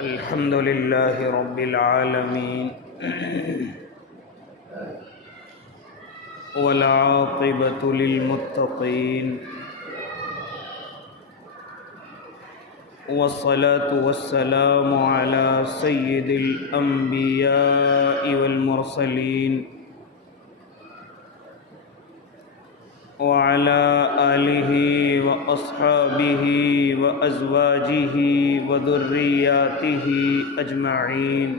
الحمد لله رب العالمين والعاقبة للمتقين والصلاة والسلام على سيد الأنبياء والمرسلين وعلى آله وأصحابه وأزواجه وذرياته أجمعين.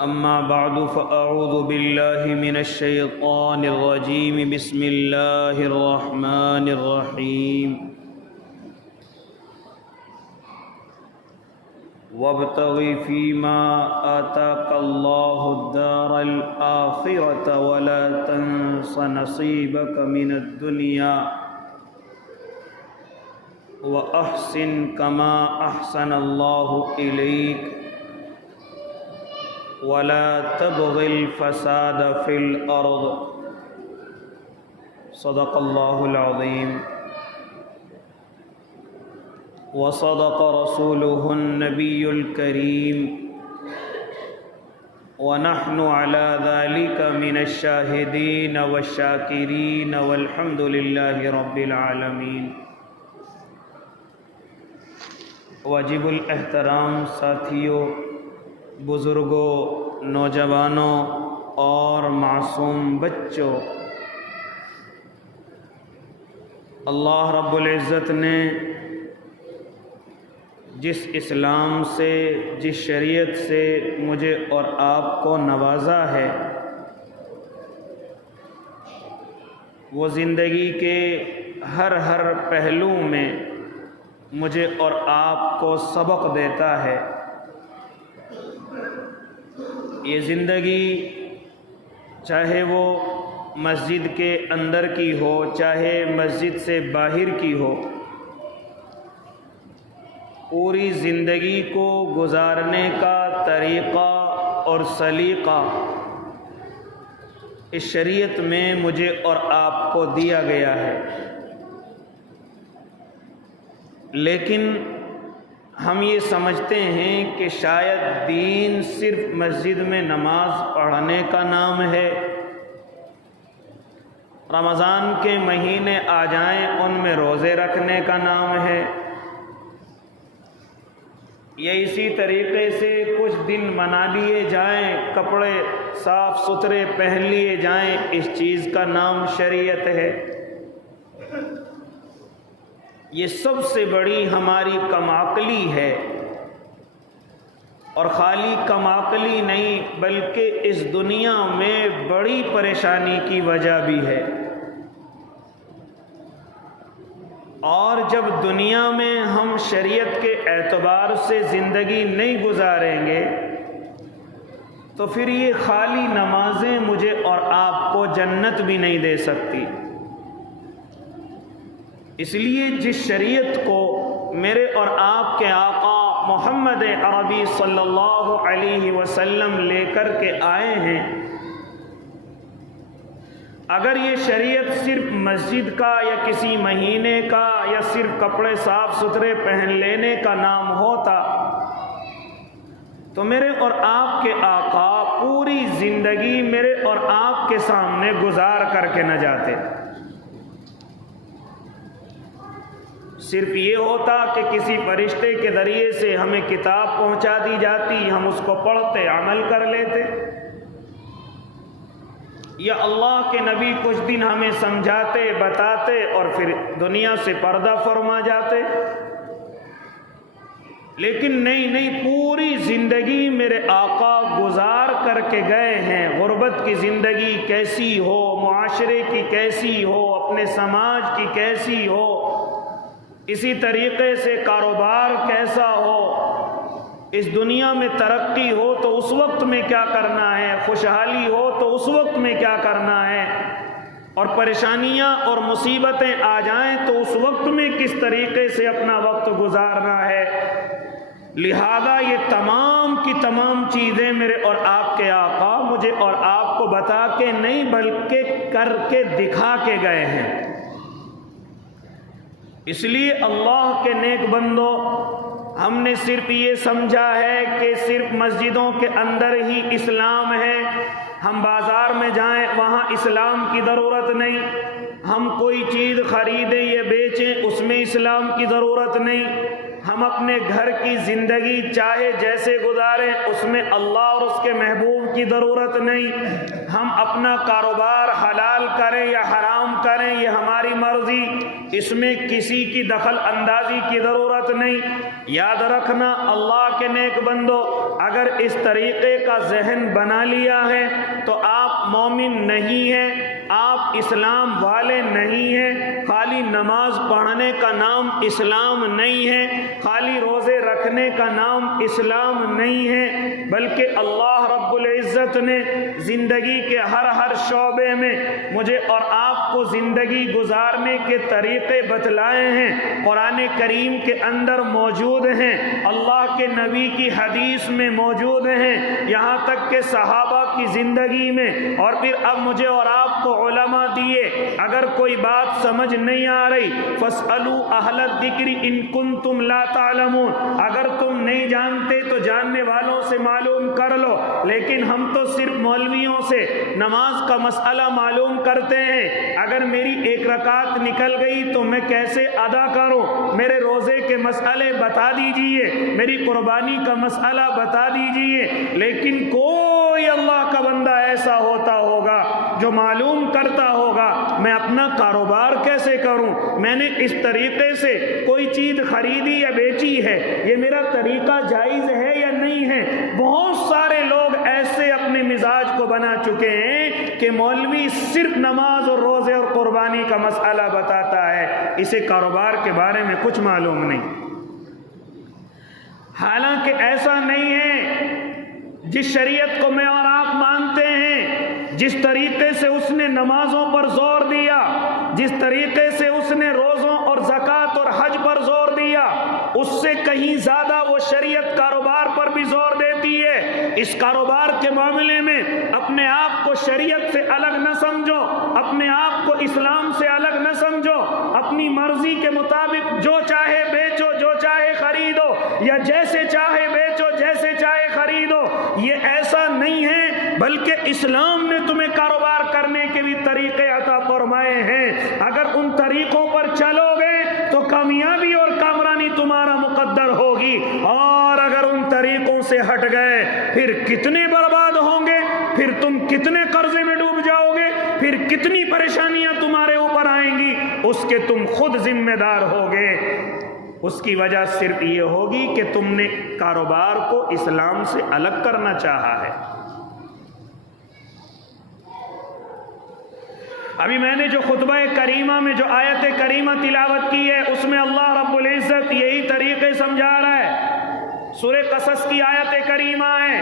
أما بعد فأعوذ بالله من الشيطان الرجيم. بسم الله الرحمن الرحيم. وابتغ فيما آتاك الله الدار الآخرة ولا تنس نصيبك من الدنيا وأحسن كما أحسن الله إليك ولا تبغ الفساد في الأرض. صدق الله العظيم وصدق رسوله النبي الكريم ونحن على ذلك من الشاهدين والشاكرين والحمد لله رب العالمين. واجب الاحترام ساتھیوں، بزرگوں، نوجوانوں اور معصوم بچوں، اللہ رب العزت نے جس اسلام سے، جس شریعت سے مجھے اور آپ کو نوازا ہے، وہ زندگی کے ہر پہلو میں مجھے اور آپ کو سبق دیتا ہے. یہ زندگی چاہے وہ مسجد کے اندر کی ہو، چاہے مسجد سے باہر کی ہو، پوری زندگی کو گزارنے کا طریقہ اور سلیقہ اس شریعت میں مجھے اور آپ کو دیا گیا ہے. لیکن ہم یہ سمجھتے ہیں کہ شاید دین صرف مسجد میں نماز پڑھنے کا نام ہے، رمضان کے مہینے آ جائیں ان میں روزے رکھنے کا نام ہے، یا اسی طریقے سے کچھ دن منا لیے جائیں، کپڑے صاف ستھرے پہن لیے جائیں، اس چیز کا نام شریعت ہے. یہ سب سے بڑی ہماری کم عقلی ہے، اور خالی کم عقلی نہیں بلکہ اس دنیا میں بڑی پریشانی کی وجہ بھی ہے. اور جب دنیا میں ہم شریعت کے اعتبار سے زندگی نہیں گزاریں گے تو پھر یہ خالی نمازیں مجھے اور آپ کو جنت بھی نہیں دے سکتی. اس لیے جس شریعت کو میرے اور آپ کے آقا محمد عربی صلی اللہ علیہ وسلم لے کر کے آئے ہیں، اگر یہ شریعت صرف مسجد کا یا کسی مہینے کا یا صرف کپڑے صاف ستھرے پہن لینے کا نام ہوتا تو میرے اور آپ کے آقا پوری زندگی میرے اور آپ کے سامنے گزار کر کے نہ جاتے. صرف یہ ہوتا کہ کسی فرشتے کے ذریعے سے ہمیں کتاب پہنچا دی جاتی، ہم اس کو پڑھتے، عمل کر لیتے، یا اللہ کے نبی کچھ دن ہمیں سمجھاتے، بتاتے اور پھر دنیا سے پردہ فرما جاتے. لیکن نہیں، پوری زندگی میرے آقا گزار کر کے گئے ہیں. غربت کی زندگی کیسی ہو، معاشرے کی کیسی ہو، اپنے سماج کی کیسی ہو، اسی طریقے سے کاروبار کیسا ہو، اس دنیا میں ترقی ہو تو اس وقت میں کیا کرنا ہے، خوشحالی ہو تو اس وقت میں کیا کرنا ہے، اور پریشانیاں اور مصیبتیں آ جائیں تو اس وقت میں کس طریقے سے اپنا وقت گزارنا ہے. لہذا یہ تمام کی تمام چیزیں میرے اور آپ کے آقا مجھے اور آپ کو بتا کے نہیں بلکہ کر کے دکھا کے گئے ہیں. اس لیے اللہ کے نیک بندوں، ہم نے صرف یہ سمجھا ہے کہ صرف مسجدوں کے اندر ہی اسلام ہے، ہم بازار میں جائیں وہاں اسلام کی ضرورت نہیں، ہم کوئی چیز خریدیں یا بیچیں اس میں اسلام کی ضرورت نہیں، ہم اپنے گھر کی زندگی چاہے جیسے گزاریں اس میں اللہ اور اس کے محبوب کی ضرورت نہیں، ہم اپنا کاروبار حلال کریں یا حرام کریں یہ ہماری مرضی، اس میں کسی کی دخل اندازی کی ضرورت نہیں۔ یاد رکھنا اللہ کے نیک بندو، اگر اس طریقے کا ذہن بنا لیا ہے تو آپ مومن نہیں ہیں، آپ اسلام والے نہیں ہیں۔ خالی نماز پڑھنے کا نام اسلام نہیں ہے، خالی روزے رکھنے کا نام اسلام نہیں ہے، بلکہ اللہ رب العزت نے زندگی کے ہر شعبے میں مجھے اور آپ کو زندگی گزارنے کے طریقے بتلائے ہیں، قرآن کریم کے اندر موجود ہیں، اللہ کے نبی کی حدیث میں موجود ہیں، یہاں تک کہ صحابہ کی زندگی میں، اور پھر اب مجھے اور آپ کو علماء دیے۔ اگر کوئی بات سمجھ نہیں آ رہی فَاسْأَلُوا أَهْلَ الذِّكْرِ إِن كُنتُمْ لَا تَعْلَمُونَ، اگر تم نہیں جانتے تو جاننے والوں سے معلوم کر لو، لیکن ہم تو صرف مولویوں سے نماز کا مسئلہ معلوم کرتے ہیں، اگر میری ایک رکعت نکل گئی تو میں کیسے ادا کروں، میرے روزے کے مسئلے بتا دیجئے، میری قربانی کا مسئلہ بتا دیجئے۔ لیکن کوئی اللہ کا بندہ ایسا ہوتا ہوگا جو معلوم کرتا ہوگا میں اپنا کاروبار کیسے کروں، میں نے اس طریقے سے کوئی چیز خریدی یا بیچی ہے، یہ میرا طریقہ جائز ہے یا نہیں ہے۔ بہت سارے لوگ ایسے اپنے مزاج کو بنا چکے ہیں کہ مولوی صرف نماز اور روزے اور قربانی کا مسئلہ بتاتا ہے، اسے کاروبار کے بارے میں کچھ معلوم نہیں۔ حالانکہ ایسا نہیں ہے۔ جس شریعت کو میں اور آپ مانتے ہیں، جس طریقے سے اس نے نمازوں پر زور دیا، جس طریقے سے اس نے روزوں اور زکوٰۃ اور حج پر زور دیا، اس سے کہیں زیادہ وہ شریعت کاروبار پر بھی زور دیتی ہے۔ اس کاروبار کے معاملے میں اپنے آپ کو شریعت سے الگ نہ سمجھو، اپنے آپ کو اسلام سے الگ نہ سمجھو، اپنی مرضی کے مطابق جو چاہے بیچو، جو چاہے خریدو، یا جیسے چاہے بیچو، جیسے چاہے خریدو، یہ ایسا نہیں ہے، بلکہ اسلام نے تمہیں کاروبار کرنے کے بھی طریقے عطا فرمائے ہیں۔ اگر ان طریقوں پر چلو گے تو کامیابی اور کامرانی تمہارا مقدر ہوگی، اور اگر ان طریقوں سے ہٹ گئے پھر کتنے برباد ہوں گے، پھر تم کتنے قرضے میں ڈوب جاؤ گے، پھر کتنی پریشانیاں تمہارے اوپر آئیں گی، اس کے تم خود ذمہ دار ہوگے۔ اس کی وجہ صرف یہ ہوگی کہ تم نے کاروبار کو اسلام سے الگ کرنا چاہا ہے۔ ابھی میں نے جو خطبہ کریمہ میں جو آیت کریمہ تلاوت کی ہے اس میں اللہ رب العزت یہی طریقے سمجھا رہا ہے۔ سورہ قصص کی آیت کریمہ ہے،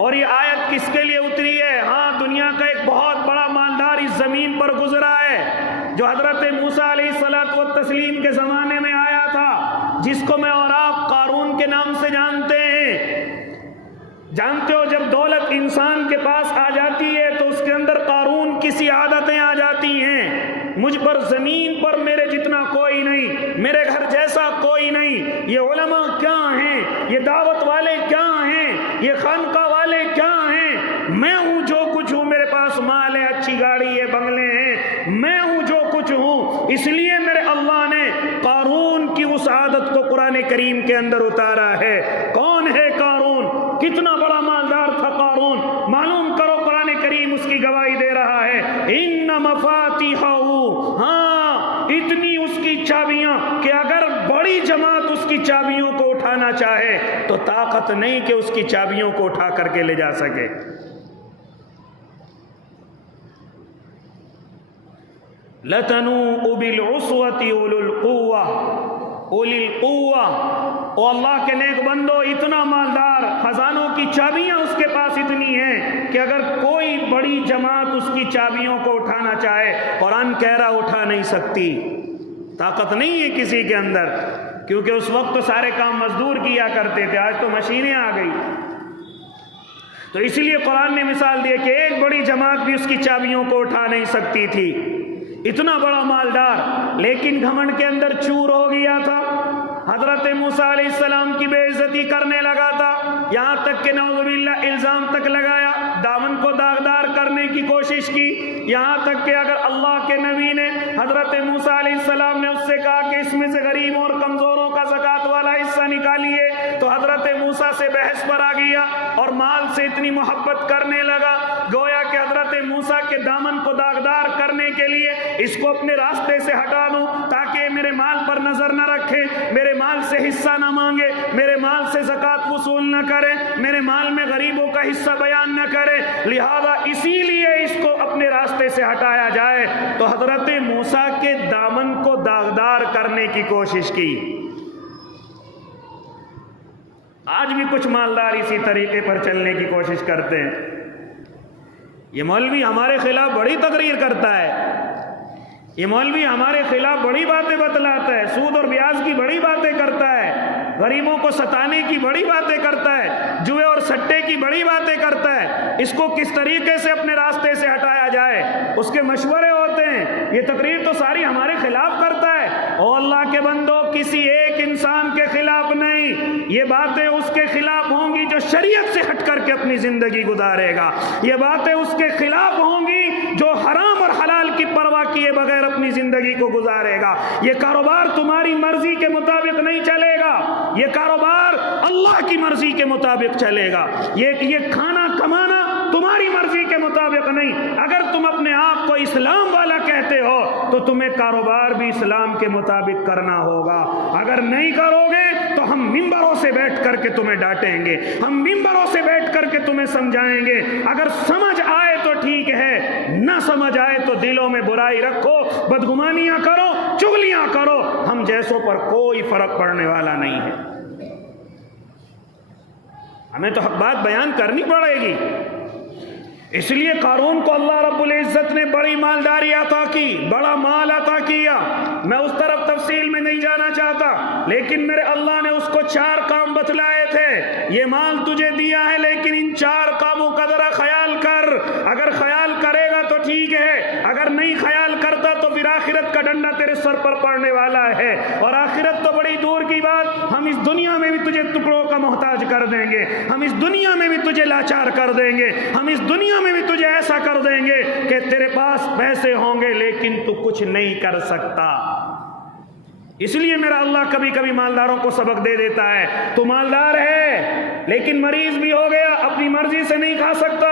اور یہ آیت کس کے لیے اتری ہے؟ ہاں، دنیا کا ایک بہت بڑا مالدار اس زمین پر گزرا ہے جو حضرت موسیٰ علیہ الصلوۃ والتسلیم کے زمانے میں آیا تھا، جس کو میں اور آپ قارون کے نام سے جانتے ہیں۔ جانتے ہو جب دولت انسان کے پاس آ جاتی ہے تو اس کے اندر قارون کی سی عادتیں آ جاتی ہیں۔ مجھ پر زمین پر میرے جتنا کوئی نہیں، میرے گھر جیسا کوئی نہیں، یہ علماء کیا ہیں، یہ دعوت والے کیا ہیں، یہ خانقاہ والے کیا ہیں، میں ہوں جو کچھ ہوں، میرے پاس مال ہے، اچھی گاڑی ہے، بنگلے ہیں، میں ہوں جو کچھ ہوں۔ اس لیے میرے اللہ نے قارون کی اس عادت کو قرآن کریم کے اندر اتارا ہے۔ کون ہے قارون؟ کتنا بڑا مالدار تھا قارون؟ معلوم کرو، قرآن کریم اس کی گواہی دے رہا ہے۔ ان مفاتیحہ، ہاں، اتنی اس کی چابیاں کہ اگر بڑی جماعت اس کی چابیوں کو اٹھانا چاہے تو طاقت نہیں کہ اس کی چابیوں کو اٹھا کر کے لے جا سکے۔ لَتَنُوءُ بِالْعُصْوَةِ أُولُو الْقُوَّةِ، اولی القوہ، او اللہ کے نیک بندو، اتنا مالدار، خزانوں کی چابیاں اس کے پاس اتنی ہیں کہ اگر کوئی بڑی جماعت اس کی چابیوں کو اٹھانا چاہے، قرآن کہہ رہا اٹھا نہیں سکتی، طاقت نہیں ہے کسی کے اندر، کیونکہ اس وقت تو سارے کام مزدور کیا کرتے تھے، آج تو مشینیں آ گئی۔ تو اس لیے قرآن نے مثال دی کہ ایک بڑی جماعت بھی اس کی چابیوں کو اٹھا نہیں سکتی تھی۔ اتنا بڑا مالدار، لیکن گھمنڈ کے اندر چور ہو گیا تھا. حضرت موسیٰ علیہ السلام کی بے عزتی کرنے لگا تھا، یہاں تک کہ نعوذ باللہ الزام تک لگایا، دامن کو داغدار کرنے کی کوشش کی، یہاں تک کہ اگر اللہ کے نبی نے حضرت موسیٰ علیہ السلام نے اس سے کہا کہ اس میں سے غریب اور کمزوروں کا زکوٰۃ والا حصہ نکالیے، تو حضرت موسیٰ سے بحث پر آ گیا اور مال سے اتنی محبت کرنے لگا گویا کہ حضرت موسیٰ کے دامن کو داغدار کرنے کے لیے اس کو اپنے راستے سے ہٹا دوں تاکہ میرے مال پر نظر نہ رکھے، میرے مال سے حصہ نہ مانگے، میرے مال سے زکوٰۃ وصول نہ کرے، میرے مال میں غریبوں کا حصہ بیان نہ کرے، لہذا اسی لیے اس کو اپنے راستے سے ہٹایا جائے. تو حضرت موسیٰ کے دامن کو داغدار کرنے کی کوشش کی. آج بھی کچھ مالدار اسی طریقے پر چلنے کی کوشش کرتے ہیں. یہ مولوی ہمارے خلاف بڑی تقریر کرتا ہے، یہ مولوی ہمارے خلاف بڑی باتیں بتلاتا ہے، سود اور بیاج کی بڑی باتیں کرتا ہے، غریبوں کو ستانے کی بڑی باتیں کرتا ہے، جوئے اور سٹے کی بڑی باتیں کرتا ہے. اس کو کس طریقے سے اپنے راستے سے ہٹایا جائے اس کے مشورے ہوتے ہیں. یہ تقریر تو ساری ہمارے خلاف کرتا ہے. او اللہ کے بندو، کسی ایک انسان کے خلاف نہیں، یہ باتیں اس کے خلاف ہوں گی جو شریعت سے ہٹ کر کے اپنی زندگی گزارے گا، یہ باتیں اس کے خلاف ہوں گی جو حرام اور حلال کی پرواہ کیے بغیر اپنی زندگی کو گزارے گا. یہ کاروبار تمہاری مرضی کے مطابق نہیں چلے گا، یہ کاروبار اللہ کی مرضی کے مطابق چلے گا. یہ کھانا کمانا تمہاری مرضی کے مطابق نہیں. اگر تم اپنے آپ کو اسلام والا کہتے ہو تو تمہیں کاروبار بھی اسلام کے مطابق کرنا ہوگا. اگر نہیں کرو گے تو ہم ممبروں سے بیٹھ کر کے تمہیں ڈانٹیں گے، ہم ممبروں سے بیٹھ کر کے تمہیں سمجھائیں گے. اگر سمجھ آئے تو ٹھیک ہے، نہ سمجھ آئے تو دلوں میں برائی رکھو، بدگمانیاں کرو، چغلیاں کرو، ہم جیسوں پر کوئی فرق پڑنے والا نہیں ہے. ہمیں تو حق بات بیان کرنی پڑے گی. اس لیے قارون کو اللہ رب العزت نے بڑی مالداری عطا کی، بڑا مال عطا کیا. میں اس طرف تفصیل میں نہیں جانا چاہتا، لیکن میرے اللہ نے اس کو 4 کام بتلائے تھے. یہ مال تجھے دیا ہے لیکن ان 4 کاموں کا ذرا خیال کر. اگر خیال کرے گا تو ٹھیک ہے، اگر نہیں خیال کرتا تو پھر آخرت کا ڈنڈا تیرے سر پر پڑنے والا ہے. اور آخرت تو بڑی دور کی بات، ہم اس دنیا میں بھی تجھے ٹکڑوں کا محتاج کر دیں گے، ہم اس دنیا میں بھی تجھے لاچار کر دیں گے، ہم اس دنیا میں بھی تجھے ایسا کر دیں گے کہ تیرے پاس پیسے ہوں گے لیکن تو کچھ نہیں کر سکتا. اس لیے میرا اللہ کبھی کبھی مالداروں کو سبق دے دیتا ہے. تو مالدار ہے لیکن مریض بھی ہو گیا، اپنی مرضی سے نہیں کھا سکتا،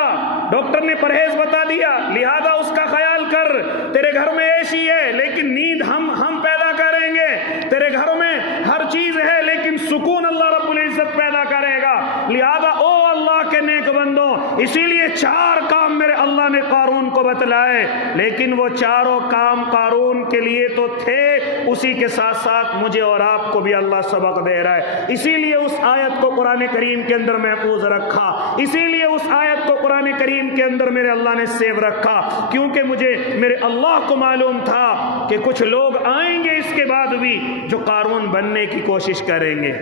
ڈاکٹر نے پرہیز بتا دیا، لہذا اس کا خیال کر. تیرے گھر میں اے سی ہے لیکن نیند ہم پیدا کریں گے، تیرے گھر میں ہر چیز ہے لیکن سکون اللہ رب العزت پیدا کرے گا. لہذا او اللہ کے نیک بندوں، اسی لیے 4 کام میرے اللہ نے قارون کو بتلائے، لیکن وہ 4 کام قارون کے لیے تو تھے، اسی کے ساتھ ساتھ مجھے اور آپ کو بھی اللہ سبق دے رہا ہے. اسی لیے اس آیت کو قرآن کریم کے اندر محفوظ رکھا، اسی لیے اس آیت کو قرآن کریم کے اندر میرے اللہ نے سیو رکھا، کیونکہ مجھے میرے اللہ کو معلوم تھا کہ کچھ لوگ آئیں گے اس کے بعد بھی جو قارون بننے کی کوشش کریں گے.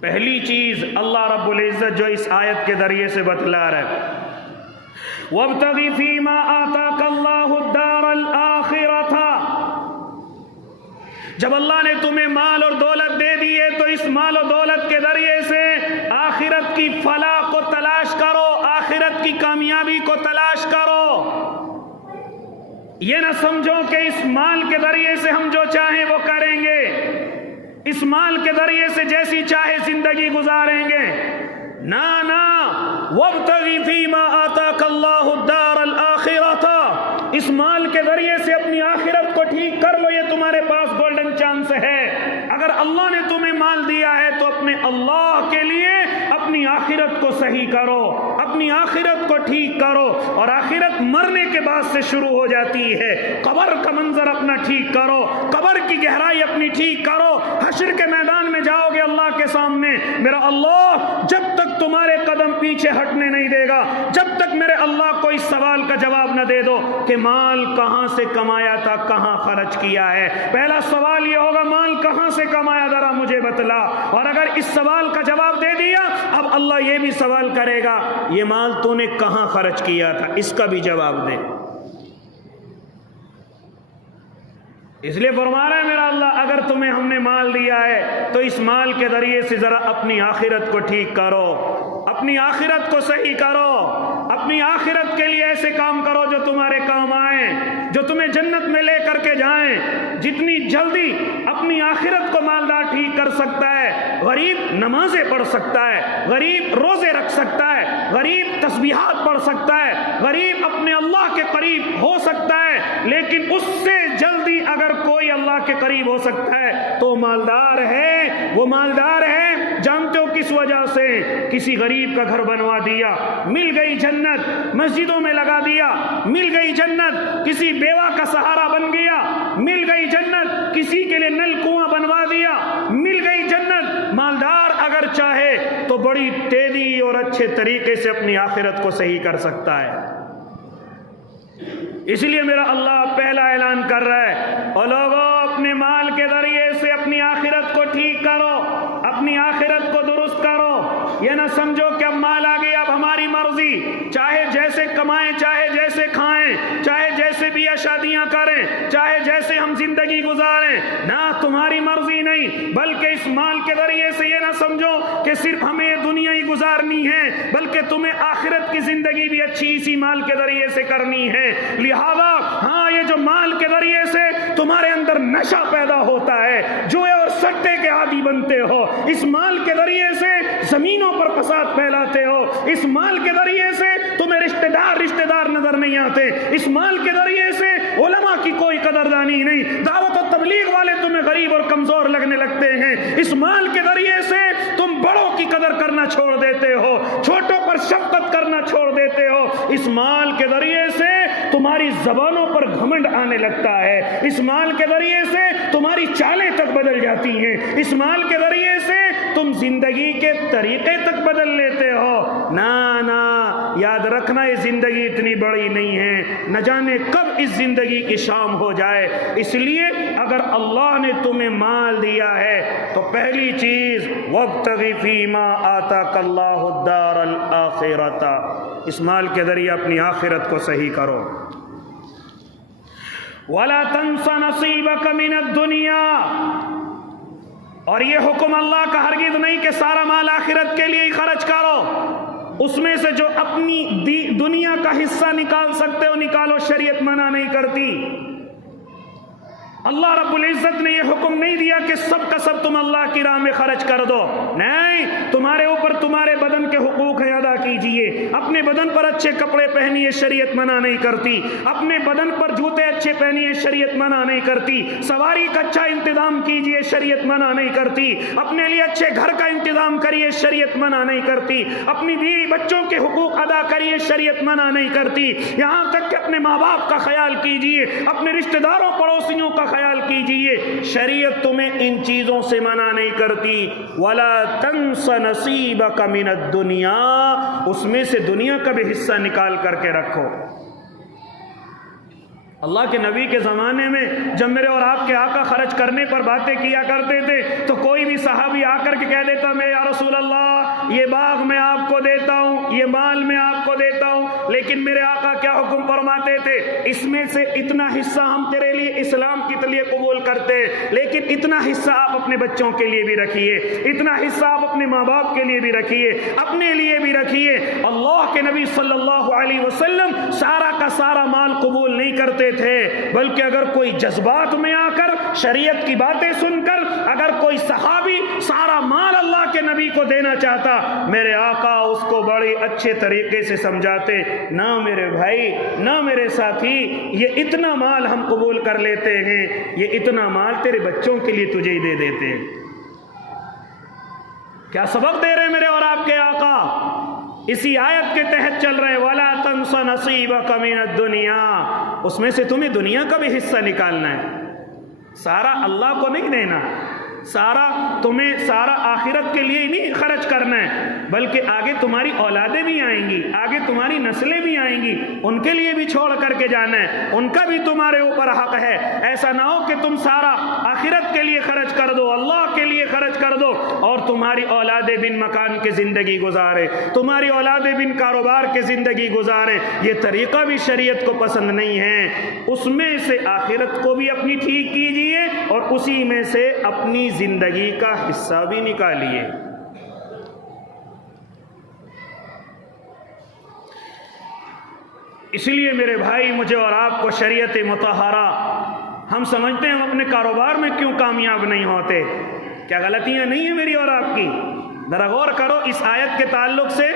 پہلی چیز اللہ رب العزت جو اس آیت کے ذریعے سے بتلا رہا ہے، وَابْتَغِ فِي مَا آتَاكَ اللَّهُ الدَّارَ الْآخِرَةَ. جب اللہ نے تمہیں مال اور دولت دے دی ہے تو اس مال و دولت کے ذریعے سے آخرت کی فلاح کو تلاش کرو، آخرت کی کامیابی کو تلاش کرو. یہ نہ سمجھو کہ اس مال کے ذریعے سے ہم جو چاہیں وہ کریں گے، اس مال کے ذریعے سے جیسی چاہے زندگی گزاریں گے. نا وَابْتَغِ فِي مَا آتَاكَ اللَّهُ الدَّارَ الْآخِرَةَ. اس مال کے ذریعے سے اپنی آخرت کو ٹھیک کر لو، یہ تمہارے پاس گولڈن چانس ہے. اگر اللہ نے تمہیں مال دیا ہے تو اپنے اللہ کے لیے اپنی آخرت کو صحیح کرو، اپنی آخرت کو ٹھیک کرو. اور آخرت مرنے کے بعد سے شروع ہو جاتی ہے. قبر کا منظر اپنا ٹھیک کرو، قبر کی گہرائی اپنی ٹھیک کرو. حشر کے میدان میں جاؤ گے اللہ کے سامنے، میرا اللہ جب تک تمہارے اور ایک قدم پیچھے ہٹنے نہیں دے گا جب تک میرے اللہ کو اس سوال کا جواب نہ دے دو کہ مال کہاں سے کمایا تھا، کہاں خرچ کیا ہے۔ پہلا سوال یہ ہوگا مال کہاں سے کمایا، ذرا مجھے بتلا۔ اور اگر اس سوال کا جواب دے دیا، اب اللہ یہ بھی سوال کرے گا یہ مال تو نے کہاں خرچ کیا تھا، اس کا بھی جواب دے۔ اس لیے فرما رہا ہے میرا اللہ اگر تمہیں ہم نے مال دیا ہے تو اس مال کے ذریعے سے ذرا اپنی آخرت کو ٹھیک کرو، اپنی آخرت کو صحیح کرو، اپنی آخرت کے لیے ایسے کام کرو جو تمہارے کام آئیں، جو تمہیں جنت میں لے کر کے جائیں۔ جتنی جلدی اپنی آخرت کو مالدار ٹھیک کر سکتا ہے، غریب نمازیں پڑھ سکتا ہے، غریب روزے رکھ سکتا ہے، غریب تسبیحات پڑھ سکتا ہے، غریب اپنے اللہ کے قریب ہو سکتا ہے، لیکن اس سے جلدی اگر کوئی اللہ کے قریب ہو سکتا ہے تو مالدار ہے۔ وہ مالدار ہے، جانتے ہو کس وجہ سے؟ کسی غریب کا گھر بنوا دیا، مل گئی جنت، مسجدوں میں لگا دیا، مل گئی جنت، کسی بیوہ کا سہارا بن گیا، مل گئی جنت، کسی کے لیے نل کنواں بنوا دیا، مل گئی جنت۔ مالدار اگر چاہے تو بڑی تیزی اور اچھے طریقے سے اپنی آخرت کو صحیح کر سکتا ہے۔ اس لیے میرا اللہ پہلا اعلان کر رہا ہے اور لوگوں اپنے مال کے ذریعے سے اپنی آخرت کو ٹھیک کرو، اپنی آخرت کو درست کرو۔ یہ نہ سمجھو کہ اب مال آ گیا اب ہماری مرضی، چاہے جیسے کمائیں، چاہے جیسے کھائیں، چاہے جیسے بیاہ شادیاں کریں، چاہے جیسے ہم زندگی گزاریں، نہ تمہاری مرضی نہیں، بلکہ اس مال کے ذریعے سے یہ نہ سمجھو کہ صرف ہمیں یہ دنیا ہی گزارنی ہے، بلکہ تمہیں آخرت کی زندگی بھی اچھی اسی مال کے ذریعے سے کرنی ہے۔ لہذا ہاں یہ جو مال کے ذریعے سے تمہارے اندر نشہ پیدا ہوتا ہے، جوئے اور سٹے کے عادی بنتے ہو، اس مال کے ذریعے سے زمینوں پر فساد پھیلاتے ہو، اس مال کے ذریعے سے تمہیں رشتہ دار نظر نہیں آتے، اس مال کے ذریعے سے علماء کی کوئی قدردانی نہیں، دعوت و تبلیغ والے تمہیں غریب اور کمزور لگنے لگتے ہیں، اس مال کے ذریعے سے تم بڑوں کی قدر کرنا چھوڑ دیتے ہو، چھوٹوں پر شفقت کرنا چھوڑ دیتے ہو، اس مال کے ذریعے سے تمہاری زبانوں پر گھمنڈ آنے لگتا ہے، اس مال کے ذریعے سے تمہاری چالیں تک بدل جاتی ہیں، اس مال کے ذریعے سے تم زندگی کے طریقے تک بدل لیتے ہو۔ نا یاد رکھنا یہ زندگی اتنی بڑی نہیں ہے، نہ جانے کب اس زندگی کی شام ہو جائے۔ اس لیے اگر اللہ نے تمہیں مال دیا ہے تو پہلی چیز وَابْتَغِ فِي مَا آتَاكَ اللَّهُ الدَّارَ الْآخِرَةَ، اس مال کے ذریعے اپنی آخرت کو صحیح کرو۔ وَلَا تَنْسَ نَصِيبَكَ مِنَ الدُّنْيَا، اور یہ حکم اللہ کا ہرگز نہیں کہ سارا مال آخرت کے لیے ہی خرچ کرو، اس میں سے جو اپنی دنیا کا حصہ نکال سکتے ہو نکالو، شریعت منع نہیں کرتی۔ اللہ رب العزت نے یہ حکم نہیں دیا کہ سب کا سب تم اللہ کی راہ میں خرچ کر دو، نہیں، تمہارے اوپر تمہارے بدن کے حقوق ہیں، ادا کیجئے، اپنے بدن پر اچھے کپڑے پہنیے، شریعت منع نہیں کرتی، اپنے بدن پر جوتے اچھے پہنیے، شریعت منع نہیں کرتی، سواری کا اچھا انتظام کیجئے، شریعت منع نہیں کرتی، اپنے لیے اچھے گھر کا انتظام کریے، شریعت منع نہیں کرتی، اپنی بیوی بچوں کے حقوق ادا کریے، شریعت منع نہیں کرتی، یہاں تک کہ اپنے ماں باپ کا خیال کیجئے، اپنے رشتہ داروں پڑوسیوں کا خیال کیجئے، شریعت تمہیں ان چیزوں سے منع نہیں کرتی۔ وَلَا تَنْسَ نَصِيبَكَ مِنَ الدُّنْيَا، اس میں سے دنیا کا بھی حصہ نکال کر کے رکھو۔ اللہ کے نبی کے زمانے میں جب میرے اور آپ کے آقا خرچ کرنے پر باتیں کیا کرتے تھے تو کوئی بھی صحابی آ کر کے کہہ دیتا میں یا رسول اللہ یہ باغ میں آپ کو دیتا ہوں، یہ مال میں آپ کو دیتا ہوں، لیکن میرے آقا کیا حکم فرماتے تھے؟ اس میں سے اتنا حصہ ہم تیرے لیے اسلام کے لیے قبول کرتے، لیکن اتنا حصہ آپ اپنے بچوں کے لیے بھی رکھیے، اتنا حصہ آپ اپنے ماں باپ کے لیے بھی رکھیے، اپنے لیے بھی رکھیے۔ اللہ کے نبی صلی اللہ علیہ وسلم سارا کا سارا مال قبول نہیں کرتے تھے، بلکہ اگر کوئی جذبات میں آ کر شریعت کی باتیں سن کر اگر کوئی صحابی سارا مال اللہ کے نبی کو دینا چاہتا، میرے آقا اس کو بڑے اچھے طریقے سے سمجھاتے، نہ میرے بھائی، نہ میرے ساتھی، یہ اتنا مال ہم قبول کر لیتے ہیں، یہ اتنا مال تیرے بچوں کے لیے تجھے ہی دے دیتے ہیں۔ کیا سبق دے رہے ہیں میرے اور آپ کے آقا؟ اسی آیت کے تحت چل رہے وَلَا تَنْسَ نَصِيبَكَ مِنَ الدُّنْيَا، اس میں سے تمہیں دنیا کا بھی حصہ نکالنا ہے، سارا اللہ کو نہیں دینا، تمہیں سارا آخرت کے لیے ہی نہیں خرچ کرنا ہے، بلکہ آگے تمہاری اولادیں بھی آئیں گی، آگے تمہاری نسلیں بھی آئیں گی، ان کے لیے بھی چھوڑ کر کے جانا ہے، ان کا بھی تمہارے اوپر حق ہے۔ ایسا نہ ہو کہ تم سارا آخرت کے لیے خرچ کر دو، اللہ کے لیے خرچ کر دو، اور تمہاری اولادیں بن مکان کی زندگی گزارے، تمہاری اولادیں بن کاروبار کی زندگی گزارے۔ یہ طریقہ بھی شریعت کو پسند نہیں ہے۔ اس میں سے آخرت کو بھی اپنی ٹھیک کیجئے اور اسی میں سے اپنی زندگی کا حصہ بھی نکالیے۔ اس لیے میرے بھائی، مجھے اور آپ کو شریعت مطہرہ، ہم سمجھتے ہیں ہم اپنے کاروبار میں کیوں کامیاب نہیں ہوتے؟ کیا غلطیاں نہیں ہیں میری اور آپ کی؟ ذرا غور کرو اس آیت کے تعلق سے،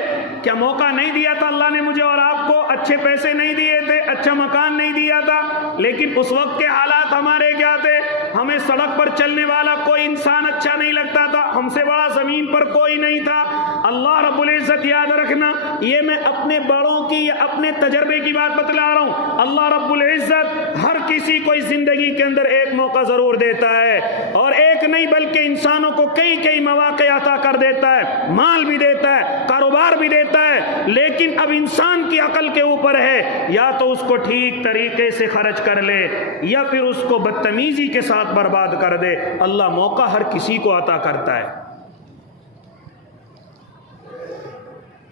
کیا موقع نہیں دیا تھا اللہ نے مجھے اور آپ کو؟ اچھے پیسے نہیں دیے تھے، اچھا مکان نہیں دیا تھا، لیکن اس وقت کے حالات ہمارے کیا تھے؟ ہمیں سڑک پر چلنے والا کوئی انسان اچھا نہیں لگتا تھا، ہم سے بڑا زمین پر کوئی نہیں تھا۔ اللہ رب العزت، یاد رکھنا، یہ میں اپنے بڑوں کی یا اپنے تجربے کی بات بتلا رہا ہوں، اللہ رب العزت ہر کسی کو اس زندگی کے اندر ایک موقع ضرور دیتا ہے، اور ایک نہیں بلکہ انسانوں کو کئی مواقع عطا کر دیتا ہے، مال بھی دیتا ہے، کاروبار بھی دیتا ہے، لیکن اب انسان کی عقل کے اوپر ہے، یا تو اس کو ٹھیک طریقے سے خرچ کر لے یا پھر اس کو بدتمیزی کے ساتھ برباد کر دے۔ اللہ موقع ہر کسی کو عطا کرتا ہے۔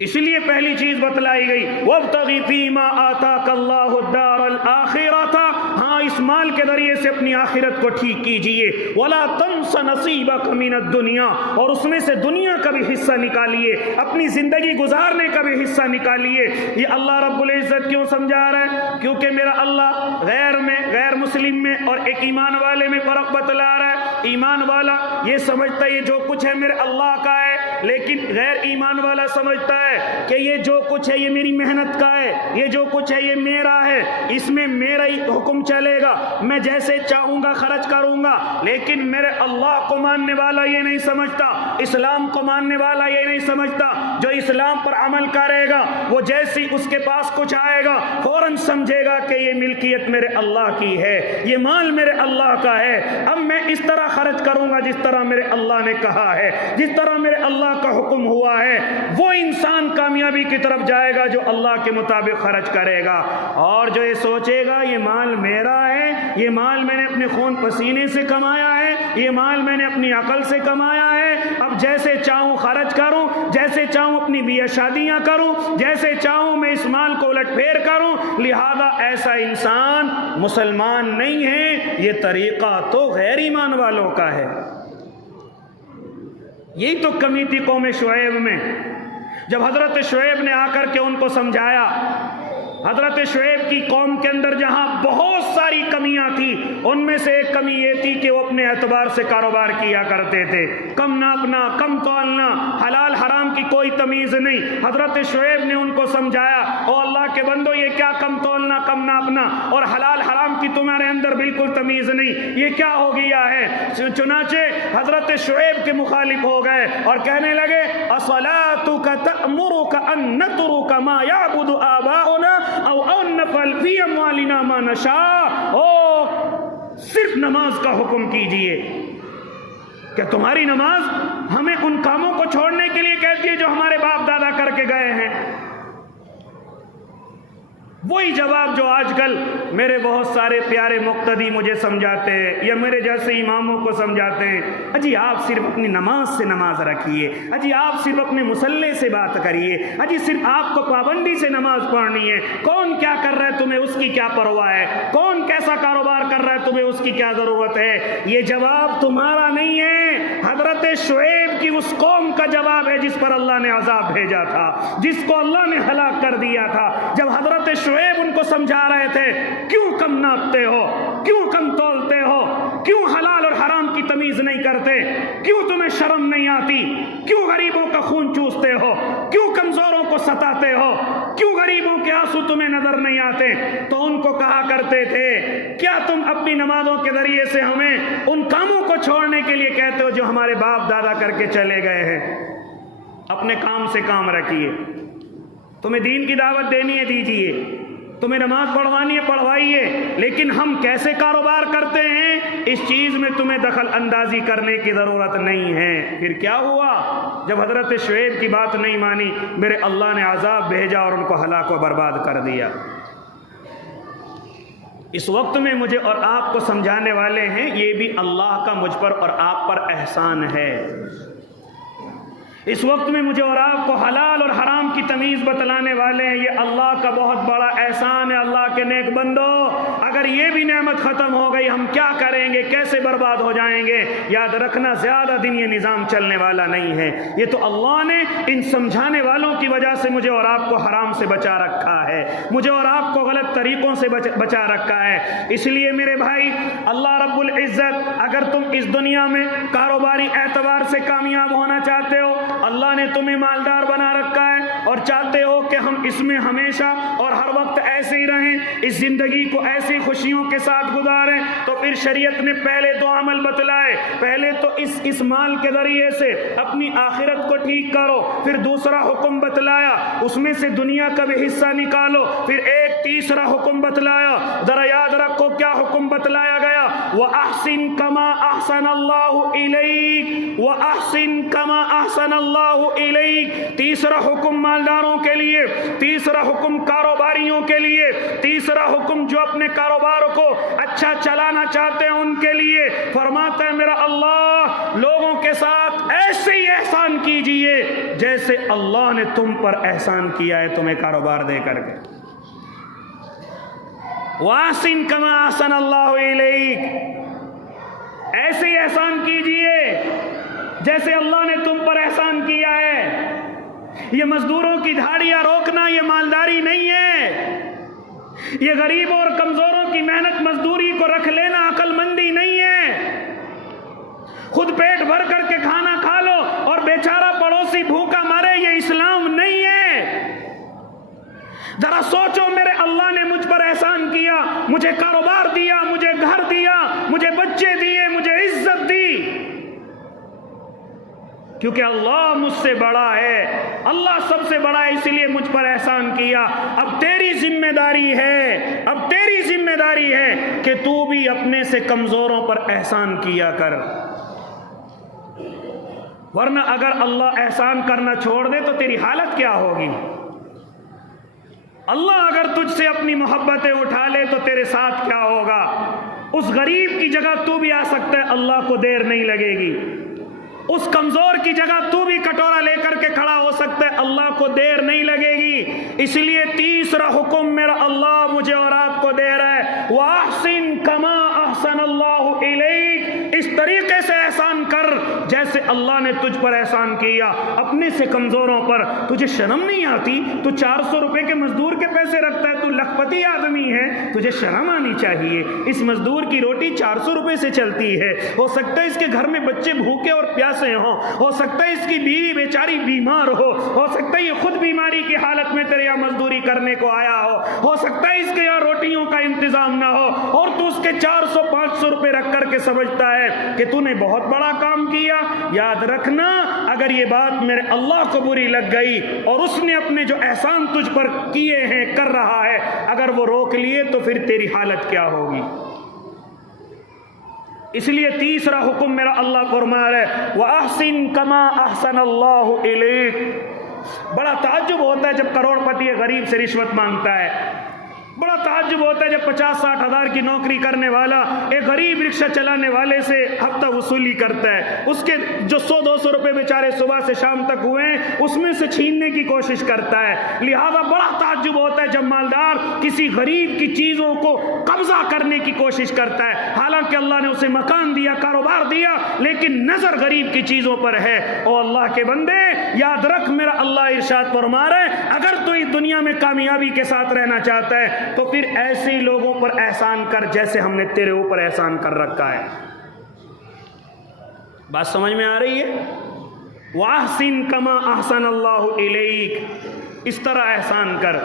اس لیے پہلی چیز بتلائی گئی، وَابْتَغِ فِي مَا آتَاكَ اللَّهُ الدَّارَ الْآخِرَةَ، ہاں اس مال کے ذریعے سے اپنی آخرت کو ٹھیک کیجئے، وَلَا تَنْسَ نَصِيبَكَ مِنَ الدُّنْيَا، اور اس میں سے دنیا کا بھی حصہ نکالیے، اپنی زندگی گزارنے کا بھی حصہ نکالیے۔ یہ اللہ رب العزت کیوں سمجھا رہا ہے؟ کیونکہ میرا اللہ غیر مسلم میں اور ایک ایمان والے میں فرق بتلا رہا ہے۔ ایمان والا یہ سمجھتا ہے یہ جو کچھ ہے میرے اللہ کا ہے، لیکن غیر ایمان والا سمجھتا ہے کہ یہ جو کچھ ہے یہ میری محنت کا ہے، یہ جو کچھ ہے یہ میرا ہے، اس میں میرا ہی حکم چلے گا، میں جیسے چاہوں گا خرچ کروں گا۔ لیکن میرے اللہ کو ماننے والا یہ نہیں سمجھتا، اسلام کو ماننے والا یہ نہیں سمجھتا۔ جو اسلام پر عمل کرے گا وہ جیسی اس کے پاس کچھ آئے گا فوراً سمجھے گا کہ یہ ملکیت میرے اللہ کی ہے، یہ مال میرے اللہ کا ہے، اب میں اس طرح خرچ کروں گا جس طرح میرے اللہ نے کہا ہے، جس طرح میرے اللہ کا حکم ہوا ہے۔ وہ انسان کامیابی کی طرف جائے گا جو اللہ کے مطابق خرچ کرے گا، اور جو یہ سوچے گا یہ مال میرا ہے، یہ مال میں نے اپنے خون پسینے سے کمایا ہے، یہ مال میں نے اپنی عقل سے کمایا ہے، اب جیسے چاہوں خرچ کروں، جیسے چاہوں اپنی بیاہ شادیاں کروں، جیسے چاہوں میں اس مال کو الٹ پھیر کروں، لہذا ایسا انسان مسلمان نہیں ہے، یہ طریقہ تو غیر ایمان والوں کا ہے۔ یہی تو کمی تھی قوم شعیب میں، جب حضرت شعیب نے آ کر کے ان کو سمجھایا۔ حضرت شعیب کی قوم کے اندر جہاں بہت ساری کمیاں تھی، ان میں سے ایک کمی یہ تھی کہ وہ اپنے اعتبار سے کاروبار کیا کرتے تھے، کم ناپنا، کم تولنا، حلال حرام کی کوئی تمیز نہیں۔ حضرت شعیب نے ان کو سمجھایا، او اللہ کے بندو، یہ کیا کم تولنا، کم ناپنا اور حلال حرام کی تمہارے اندر بالکل تمیز نہیں، یہ کیا ہو گیا ہے؟ چنانچہ حضرت شعیب کے مخالف ہو گئے اور کہنے لگے، اصلاتک تأمرک ان نترک ما یعبد آباؤنا او نفعل فی اموالنا ما نشاء، صرف نماز کا حکم کیجئے۔ کہ تمہاری نماز ہمیں ان کاموں کو چھوڑنے کے لیے کہتی ہے جو ہمارے باپ دادا کر کے گئے ہیں؟ وہی جواب جو آج کل میرے بہت سارے پیارے مقتدی مجھے سمجھاتے ہیں یا میرے جیسے اماموں کو سمجھاتے ہیں، اجی آپ صرف اپنی نماز سے نماز رکھیے، اجی آپ صرف اپنے مصلے سے بات کریے، اجی صرف آپ کو پابندی سے نماز پڑھنی ہے، کون کیا کر رہا ہے تمہیں اس کی کیا پرواہ ہے، کون کیسا کاروبار کر رہا ہے تمہیں اس کی کیا ضرورت ہے۔ یہ جواب تمہارا نہیں ہے، حضرت شعیب کی اس قوم کا جواب ہے جس پر اللہ نے عذاب بھیجا تھا، جس کو اللہ نے ہلاک کر دیا تھا۔ جب حضرت شعیب ان کو سمجھا رہے تھے، کیوں کم ناپتے ہو، کیوں کم تولتے ہو، کیوں حلال اور حرام کی تمیز نہیں کرتے، کیوں تمہیں شرم نہیں آتی، کیوں غریبوں کا خون چوستے ہو، کیوں کمزوروں کو ستاتے ہو، کیوں غریبوں کے آنسو تمہیں نظر نہیں آتے، تو ان کو کہا کرتے تھے، کیا تم اپنی نمازوں کے ذریعے سے ہمیں ان کاموں کو چھوڑنے کے لیے کہتے ہو جو ہمارے باپ دادا کر کے چلے گئے ہیں؟ اپنے کام سے کام رکھیے، تمہیں دین کی دعوت دینی ہے دیجیے، تمہیں نماز پڑھوانی ہے پڑھوائیے، لیکن ہم کیسے کاروبار کرتے ہیں اس چیز میں تمہیں دخل اندازی کرنے کی ضرورت نہیں ہے۔ پھر کیا ہوا؟ جب حضرت شعیب کی بات نہیں مانی، میرے اللہ نے عذاب بھیجا اور ان کو ہلاک و برباد کر دیا۔ اس وقت میں مجھے اور آپ کو سمجھانے والے ہیں، یہ بھی اللہ کا مجھ پر اور آپ پر احسان ہے۔ اس وقت میں مجھے اور آپ کو حلال اور حرام کی تمیز بتلانے والے ہیں، یہ اللہ کا بہت بڑا احسان ہے۔ اللہ کے نیک بندو، اگر یہ بھی نعمت ختم ہو گئی ہم کیا کریں گے؟ کیسے برباد ہو جائیں گے؟ یاد رکھنا زیادہ دن یہ نظام چلنے والا نہیں ہے۔ یہ تو اللہ نے ان سمجھانے والوں کی وجہ سے مجھے اور آپ کو حرام سے بچا رکھا ہے، مجھے اور آپ کو غلط طریقوں سے بچا رکھا ہے۔ اس لیے میرے بھائی، اللہ رب العزت، اگر تم اس دنیا میں کاروباری اعتبار سے کامیاب ہونا چاہتے ہو، اللہ نے تمہیں مالدار بنا رکھا ہے اور چاہتے ہو کہ ہم اس میں ہمیشہ اور ہر وقت ایسے ہی رہیں، اس زندگی کو ایسی خوشیوں کے ساتھ گزاریں، تو پھر شریعت نے پہلے دو عمل بتلائے۔ پہلے تو اس مال کے ذریعے سے اپنی آخرت کو ٹھیک کرو، پھر دوسرا حکم بتلایا اس میں سے دنیا کا بھی حصہ نکالو، پھر ایک تیسرا حکم بتلایا۔ ذرا یاد رکھو کیا حکم بتلایا گیا؟ وَأَحْسِن كَمَا أَحْسَنَ اللَّهُ إِلَيْكَ وَأَحْسِن كَمَا أَحْسَنَ اللَّهُ إِلَيْكَ۔ تیسرا حکم مالداروں کے لیے، تیسرا حکم کاروباریوں کے لیے، تیسرا حکم جو اپنے کاروبار کو اچھا چلانا چاہتے ہیں ان کے لیے۔ فرماتا ہے میرا اللہ، لوگوں کے ساتھ ایسے ہی احسان کیجئے جیسے اللہ نے تم پر احسان کیا ہے تمہیں کاروبار دے کر کے۔ وَأَحْسِن كَمَا أَحْسَنَ اللَّهُ إِلَيْكَ، ایسے ہی احسان کیجئے جیسے اللہ نے تم پر احسان کیا ہے۔ یہ مزدوروں کی دھاڑیاں روکنا یہ مالداری نہیں ہے، یہ غریبوں اور کمزوروں کی محنت مزدوری کو رکھ لینا عقل مندی نہیں ہے۔ خود پیٹ بھر کر کے کھانا کھا لو اور بیچارہ پڑوسی بھوکا مرے، یہ اسلام نہیں ہے۔ ذرا سوچو، میرے اللہ نے مجھ پر احسان کیا، مجھے کاروبار دیا، مجھے گھر دیا، مجھے بچے دیے، مجھے عزت دی، کیونکہ اللہ مجھ سے بڑا ہے، اللہ سب سے بڑا ہے، اس لیے مجھ پر احسان کیا۔ اب تیری ذمہ داری ہے، اب تیری ذمہ داری ہے کہ تو بھی اپنے سے کمزوروں پر احسان کیا کر، ورنہ اگر اللہ احسان کرنا چھوڑ دے تو تیری حالت کیا ہوگی؟ اللہ اگر تجھ سے اپنی محبتیں اٹھا لے تو تیرے ساتھ کیا ہوگا؟ اس غریب کی جگہ تو بھی آ سکتا ہے، اللہ کو دیر نہیں لگے گی۔ اس کمزور کی جگہ تو بھی کٹورا لے کر کے کھڑا ہو سکتا ہے، اللہ کو دیر نہیں لگے گی۔ اس لیے تیسرا حکم میرا اللہ مجھے اور آپ کو دے رہا ہے، وَأَحْسِن كَمَا أَحْسَنَ اللَّهُ إِلَيْكَ، اس طریقے سے احسان کر جیسے اللہ نے تجھ پر احسان کیا، اپنے سے کمزوروں پر۔ تجھے شرم نہیں آتی؟ تو 400 روپے کے مزدور کے پیسے رکھتا ہے، تو لکھپتی آدمی ہے، تجھے شرم آنی چاہیے۔ اس مزدور کی روٹی 400 روپے سے چلتی ہے، ہو سکتا ہے اس کے گھر میں بچے بھوکے اور پیاسے ہوں، ہو سکتا ہے اس کی بیوی بیچاری بیمار ہو سکتا ہے یہ خود بیماری کی حالت میں تیرے یہاں مزدوری کرنے کو آیا ہو سکتا ہے اس کے یہاں روٹیوں کا انتظام نہ ہو، اور تو اس کے 400-500 روپے رکھ کر کے سمجھتا ہے کہ تو نے بہت بڑا کام کیا۔ یاد رکھنا، اگر یہ بات میرے اللہ کو بری لگ گئی اور اس نے اپنے جو احسان تجھ پر کیے ہیں کر رہا ہے اگر وہ روک لیے تو پھر تیری حالت کیا ہوگی؟ اس لیے تیسرا حکم میرا اللہ فرما رہا ہے، وَأَحْسِن كَمَا أَحْسَنَ اللَّهُ إِلَيْكَ۔ بڑا تعجب ہوتا ہے جب کروڑ پتی غریب سے رشوت مانگتا ہے، بڑا تعجب ہوتا ہے جب 50-60 ہزار کی نوکری کرنے والا ایک غریب رکشہ چلانے والے سے ہفتہ وصولی کرتا ہے، اس کے جو 100-200 روپے بیچارے صبح سے شام تک ہوئے ہیں اس میں سے چھیننے کی کوشش کرتا ہے۔ لہذا بڑا تعجب ہوتا ہے جب مالدار کسی غریب کی چیزوں کو قبضہ کرنے کی کوشش کرتا ہے، حالانکہ اللہ نے اسے مکان دیا، کاروبار دیا، لیکن نظر غریب کی چیزوں پر ہے۔ او اللہ کے بندے، یاد رکھ میرا اللہ ارشاد فرما رہا ہے، اگر تو اس دنیا میں کامیابی کے ساتھ رہنا چاہتا ہے تو پھر ایسے ہی لوگوں پر احسان کر جیسے ہم نے تیرے اوپر احسان کر رکھا ہے۔ بات سمجھ میں آ رہی ہے؟ وَأَحْسِن كَمَا أَحْسَنَ اللَّهُ إِلَيْكَ، اس طرح احسان کر۔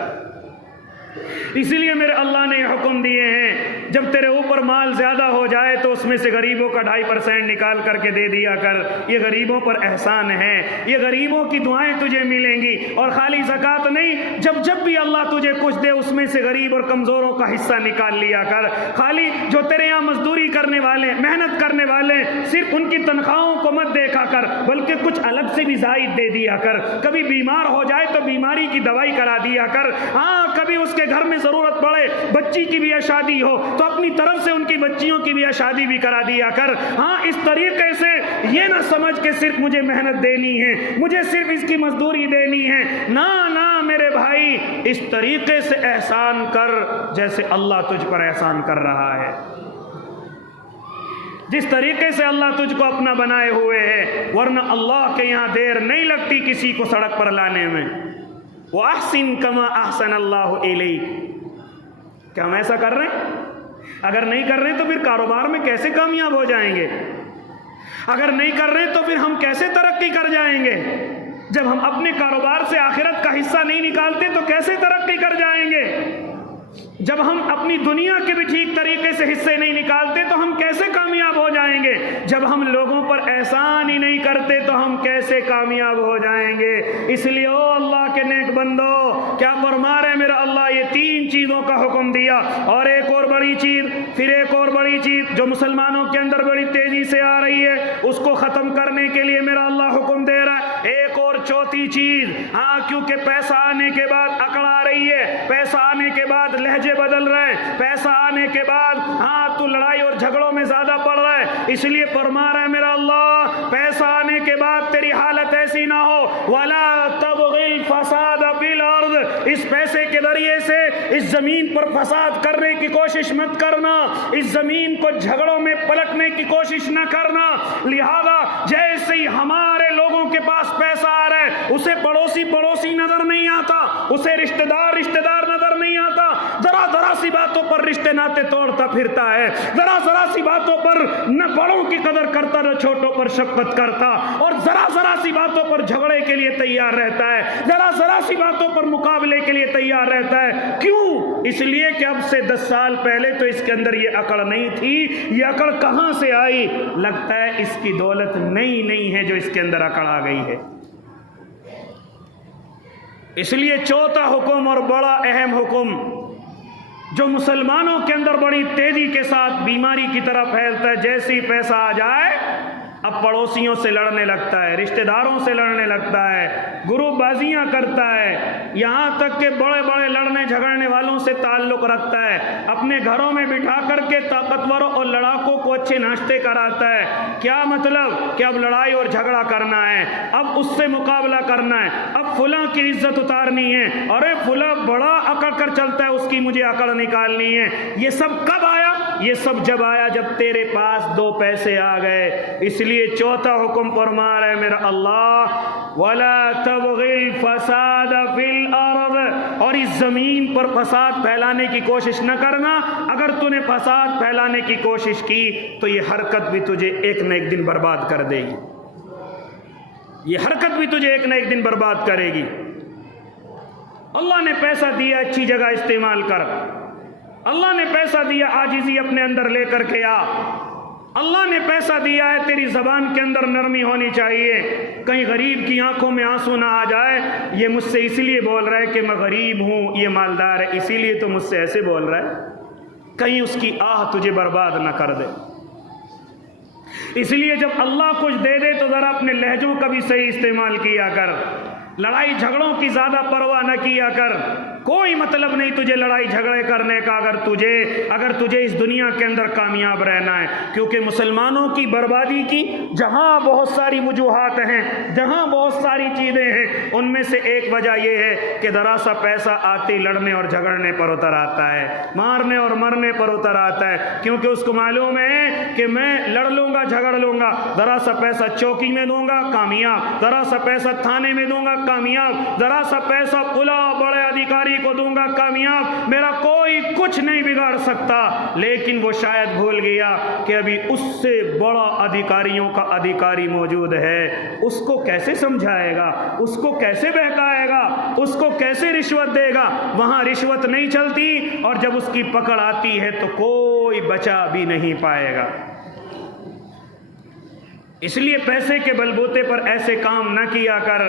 اسی لیے میرے اللہ نے یہ حکم دیے ہیں جب تیرے اوپر مال زیادہ ہو جائے تو اس میں سے غریبوں کا 2.5% نکال کر کے دے دیا کر، یہ غریبوں پر احسان ہے، یہ غریبوں کی دعائیں تجھے ملیں گی۔ اور خالی زکوٰۃ نہیں، جب بھی اللہ تجھے کچھ دے اس میں سے غریب اور کمزوروں کا حصہ نکال لیا کر۔ خالی جو تیرے یہاں مزدوری کرنے والے، محنت کرنے والے، صرف ان کی تنخواہوں کو مت دیکھا کر، بلکہ کچھ الگ سے بھی زائد دے دیا کر۔ کبھی بیمار ہو جائے تو بیماری کی دوائی کرا دیا کر، ہاں کبھی اس کے گھر میں ضرورت پڑے، بچی کی بھی شادی ہو تو اپنی طرف سے ان کی بچیوں کی بھی شادی بھی کرا دیا کر۔ ہاں اس طریقے سے یہ نہ سمجھ کہ صرف مجھے محنت دینی ہے، مجھے صرف اس کی مزدوری دینی ہے، نہ میرے بھائی، اس طریقے سے احسان کر جیسے اللہ تجھ پر احسان کر رہا ہے، جس طریقے سے اللہ تجھ کو اپنا بنائے ہوئے ہے، ورنہ اللہ کے یہاں دیر نہیں لگتی کسی کو سڑک پر لانے میں۔ وَأَحْسِن كَمَا أَحْسَنَ اللَّهُ إِلَيْكَ۔ کیا ہم ایسا کر رہے ہیں؟ اگر نہیں کر رہے تو پھر کاروبار میں کیسے کامیاب ہو جائیں گے؟ اگر نہیں کر رہے تو پھر ہم کیسے ترقی کر جائیں گے؟ جب ہم اپنے کاروبار سے آخرت کا حصہ نہیں نکالتے تو کیسے ترقی کر جائیں گے؟ جب ہم اپنی دنیا کے بھی ٹھیک طریقے سے حصے نہیں نکالتے تو ہم کیسے کامیاب ہو جائیں گے؟ جب ہم لوگوں پر احسان ہی نہیں کرتے تو ہم کیسے کامیاب ہو جائیں گے؟ اس لیے او اللہ کے نیک بندو، کیا فرما رہے میرا اللہ؟ یہ 3 چیزوں کا حکم دیا، اور ایک اور بڑی چیز، پھر ایک اور بڑی چیز جو مسلمانوں کے اندر بڑی تیزی سے آ رہی ہے، اس کو ختم کرنے کے لیے میرا اللہ حکم دے رہا ہے، ایک اور چوتھی چیز۔ ہاں کیونکہ پیسہ آنے کے بعد عقل آ رہی ہے، پیسہ آنے کے بعد لہجے بدل رہے ہیں، پیسہ آنے کے بعد ہاں تو لڑائی اور جھگڑوں میں زیادہ پڑ رہا ہے، اس لیے فرما رہا ہے میرا اللہ، پیسہ آنے کے بعد تیری حالت ایسی نہ ہو، وَلَا تَبْغِ الْفَسَادَ فِي الْأَرْضِ، اس پیسے کے ذریعے سے اس زمین پر فساد کرنے کی کوشش مت کرنا، اس زمین کو جھگڑوں میں پلٹنے کی کوشش نہ کرنا۔ لہذا جیسے ہی ہمارے لوگوں کے پاس پیسہ آ رہا ہے، اسے پڑوسی نظر نہیں آتا، اسے رشتہ دار نظر نہیں آتا، ذرا سی باتوں پر رشتے ناتے توڑتا پھرتا ہے، ذرا سی باتوں پر نہ بڑوں کی قدر کرتا نہ چھوٹوں پر شفقت کرتا، اور ذرا سی باتوں پر جھگڑے کے لیے تیار رہتا ہے، ذرا سی باتوں پر مقابلے کے لیے تیار رہتا ہے۔ کیوں؟ اس لیے کہ اب سے 10 سال پہلے تو اس کے اندر یہ عقل نہیں تھی، یہ عقل کہاں سے آئی؟ لگتا ہے اس کی دولت نہیں ہے جو اس کے اندر عقل آ گئی ہے۔ اس لیے چوتھا حکم اور بڑا اہم حکم جو مسلمانوں کے اندر بڑی تیزی کے ساتھ بیماری کی طرح پھیلتا ہے، جیسے ہی پیسہ آ جائے اب پڑوسیوں سے لڑنے لگتا ہے، رشتہ داروں سے لڑنے لگتا ہے، گروپ بازیاں کرتا ہے، یہاں تک کہ بڑے لڑنے جھگڑنے والوں سے تعلق رکھتا ہے، اپنے گھروں میں بٹھا کر کے طاقتوروں اور لڑاکوں کو اچھے ناشتے کراتا ہے۔ کیا مطلب؟ کہ اب لڑائی اور جھگڑا کرنا ہے، اب اس سے مقابلہ کرنا ہے، اب فلاں کی عزت اتارنی ہے، ارے فلاں بڑا اکڑ کر چلتا ہے، اس کی مجھے اکڑ نکالنی ہے۔ یہ سب کب آیا؟ یہ سب جب آیا جب تیرے پاس 2 پیسے آ گئے۔ اس لیے چوتھا حکم فرما رہے میرا اللہ، وَلَا تَبْغِ الْفَسَادَ فِي الْأَرْضِ، اور اس زمین پر فساد پھیلانے کی کوشش نہ کرنا۔ اگر تو نے فساد پھیلانے کی کوشش کی تو یہ حرکت بھی تجھے ایک نہ ایک دن برباد کر دے گی، یہ حرکت بھی تجھے ایک نہ ایک دن برباد کرے گی۔ اللہ نے پیسہ دیا، اچھی جگہ استعمال کر۔ اللہ نے پیسہ دیا، عاجزی اپنے اندر لے کر کے آ۔ اللہ نے پیسہ دیا ہے، تیری زبان کے اندر نرمی ہونی چاہیے، کہیں غریب کی آنکھوں میں آنسو نہ آ جائے، یہ مجھ سے اس لیے بول رہا ہے کہ میں غریب ہوں، یہ مالدار ہے اسی لیے تو مجھ سے ایسے بول رہا ہے، کہیں اس کی آہ تجھے برباد نہ کر دے۔ اس لیے جب اللہ کچھ دے دے تو ذرا اپنے لہجوں کا بھی صحیح استعمال کیا کر، لڑائی جھگڑوں کی زیادہ پرواہ نہ کیا کر۔ کوئی مطلب نہیں تجھے لڑائی جھگڑے کرنے کا اگر تجھے اس دنیا کے اندر کامیاب رہنا ہے، کیونکہ مسلمانوں کی بربادی کی جہاں بہت ساری وجوہات ہیں، جہاں بہت ساری چیزیں ہیں، ان میں سے ایک وجہ یہ ہے کہ ذرا سا پیسہ آتے لڑنے اور جھگڑنے پر اتر آتا ہے، مارنے اور مرنے پر اتر آتا ہے، کیونکہ اس کو معلوم ہے کہ میں لڑ لوں گا جھگڑ لوں گا، ذرا سا پیسہ چوکی میں دوں گا کامیاب، ذرا سا پیسہ تھانے میں دوں گا کامیاب، ذرا سا پیسہ پلا بڑے ادھیکاری کو دوں گا کامیاب، میرا کوئی کچھ نہیں بگاڑ سکتا۔ لیکن وہ شاید بھول گیا کہ ابھی اس سے بڑا ادھیکاریوں کا ادھیکاری موجود ہے، اس کو کیسے سمجھائے گا، اس کو کیسے بہکائے گا، اس کو کیسے رشوت دے گا؟ وہاں رشوت نہیں چلتی، اور جب اس کی پکڑ آتی ہے تو کوئی کوئی بچا بھی نہیں پائے گا۔ اس لیے پیسے کے بلبوتے پر ایسے کام نہ کیا کر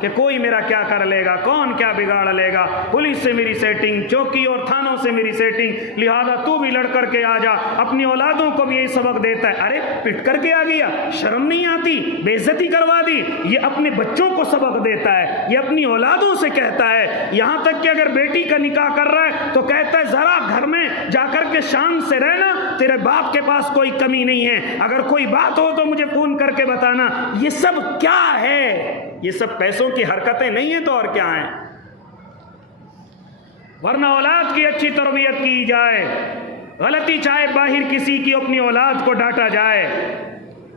کہ کوئی میرا کیا کر لے گا، کون کیا بگاڑ لے گا، پولیس سے میری سیٹنگ، چوکی اور تھانوں سے میری سیٹنگ، لہذا تو بھی لڑ کر کے آ جا۔ اپنی اولادوں کو بھی یہی سبق دیتا ہے، ارے پٹ کر کے آ گیا، شرم نہیں آتی، بے عزتی کروا دی۔ یہ اپنے بچوں کو سبق دیتا ہے، یہ اپنی اولادوں سے کہتا ہے، یہاں تک کہ اگر بیٹی کا نکاح کر رہا ہے تو کہتا ہے ذرا گھر میں جا کر کے شان سے رہنا، تیرے باپ کے پاس کوئی کمی نہیں ہے، اگر کوئی بات ہو تو مجھے فون کر کے بتانا۔ یہ سب کیا ہے؟ یہ سب پیسوں کی حرکتیں نہیں ہیں تو اور کیا ہیں؟ ورنہ اولاد کی اچھی تربیت کی جائے، غلطی چاہے باہر کسی کی، اپنی اولاد کو ڈانٹا جائے،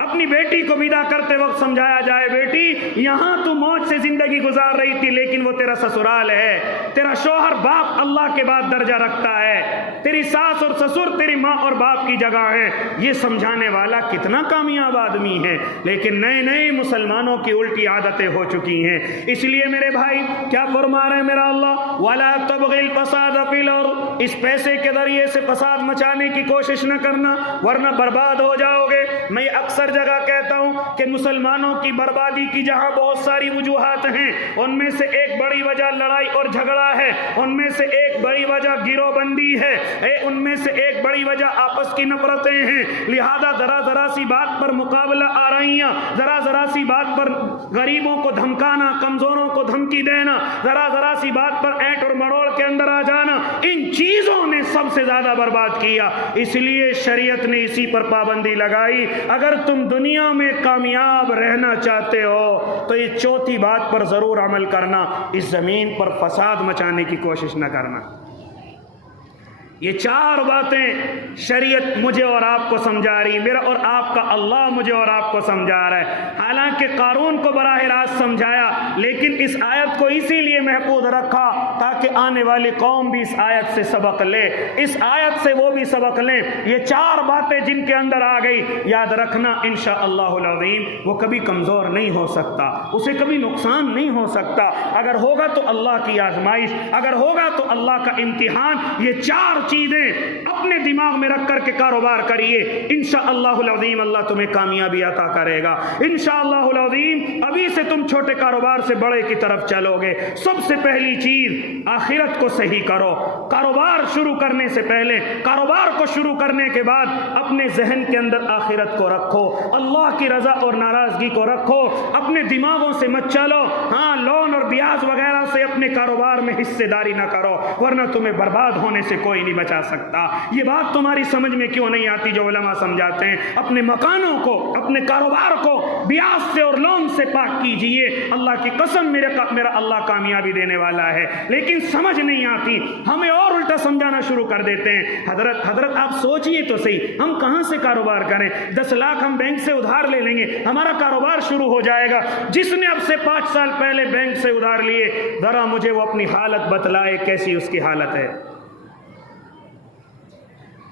اپنی بیٹی کو ودا کرتے وقت سمجھایا جائے، بیٹی یہاں تو موج سے زندگی گزار رہی تھی لیکن وہ تیرا سسرال ہے، تیرا شوہر باپ اللہ کے بعد درجہ رکھتا ہے، تیری ساس اور سسر تیری ماں اور باپ کی جگہ ہے۔ یہ سمجھانے والا کتنا کامیاب آدمی ہے، لیکن نئے نئے مسلمانوں کی الٹی عادتیں ہو چکی ہیں۔ اس لیے میرے بھائی کیا فرما رہے ہیں میرا اللہ؟ وَلَا تَبْغِ الْفَسَادَ فِي الْأَرْضِ، اس پیسے کے ذریعے سے فساد مچانے کی کوشش نہ کرنا ورنہ برباد ہو جاؤ گے۔ میں اکثر جگہ کہتا ہوں کہ مسلمانوں کی بربادی کی جہاں بہت ساری وجوہات ہیں، ان میں سے ایک بڑی وجہ لڑائی اور جھگڑا ہے، ان میں سے ایک بڑی وجہ گروہ بندی ہے، ان میں سے ایک بڑی وجہ آپس کی نفرتیں ہیں۔ لہذا ذرا سی بات پر مقابلہ آرائیاں، ذرا سی بات پر غریبوں کو دھمکانا، کمزوروں کو دھمکی دینا، ذرا سی بات پر اینٹ اور مڑوڑ کے اندر آ جانا، ان چیزوں نے سب سے زیادہ برباد کیا۔ اس لیے شریعت نے اسی پر پابندی لگائی، اگر تم دنیا میں کامیاب رہنا چاہتے ہو تو یہ چوتھی بات پر ضرور عمل کرنا، اس زمین پر فساد مچانے کی کوشش نہ کرنا۔ یہ چار باتیں شریعت مجھے اور آپ کو سمجھا رہی، میرا اور آپ کا اللہ مجھے اور آپ کو سمجھا رہا ہے۔ حالانکہ قارون کو براہ راست سمجھایا، لیکن اس آیت کو اسی لیے محفوظ رکھا تاکہ آنے والی قوم بھی اس آیت سے سبق لے، اس آیت سے وہ بھی سبق لیں۔ یہ چار باتیں جن کے اندر آ گئی، یاد رکھنا انشاءاللہ العظیم وہ کبھی کمزور نہیں ہو سکتا، اسے کبھی نقصان نہیں ہو سکتا۔ اگر ہوگا تو اللہ کی آزمائش، اگر ہوگا تو اللہ کا امتحان۔ یہ چار چیزیں اپنے دماغ میں رکھ کر کے کاروبار کریے، انشاءاللہ العظیم اللہ تمہیں کامیابی عطا کرے گا۔ انشاءاللہ العظیم ابھی سے تم چھوٹے کاروبار سے بڑے کی طرف چلو گے۔ سب سے پہلی چیز آخرت کو صحیح کرو۔ کاروبار شروع کرنے سے پہلے، کاروبار کو شروع کرنے کے بعد اپنے ذہن کے اندر آخرت کو رکھو، اللہ کی رضا اور ناراضگی کو رکھو، اپنے دماغوں سے مت چلو۔ ہاں لون اور بیاج وغیرہ سے اپنے کاروبار میں حصے داری نہ کرو، ورنہ تمہیں برباد ہونے سے کوئی نہیں بچا سکتا۔ یہ بات تمہاری سمجھ میں کیوں نہیں آتی جو علماء سمجھاتے ہیں؟ اپنے مکانوں کو، اپنے کاروبار کو بیاج سے اور لون سے پاک کیجئے، اللہ کی قسم میرا اللہ کامیابی دینے والا ہے۔ لیکن سمجھ نہیں آتی، ہمیں اور الٹا سمجھانا شروع کر دیتے ہیں۔ حضرت آپ سوچئے تو صحیح، ہم کہاں سے کاروبار کریں؟ 10 لاکھ ہم بینک سے ادھار لے لیں گے، ہمارا کاروبار شروع ہو جائے گا۔ جس نے اب سے 5 سال پہلے بینک سے ادھار لیے، ذرا مجھے وہ اپنی حالت بتلائے کیسی اس کی حالت ہے۔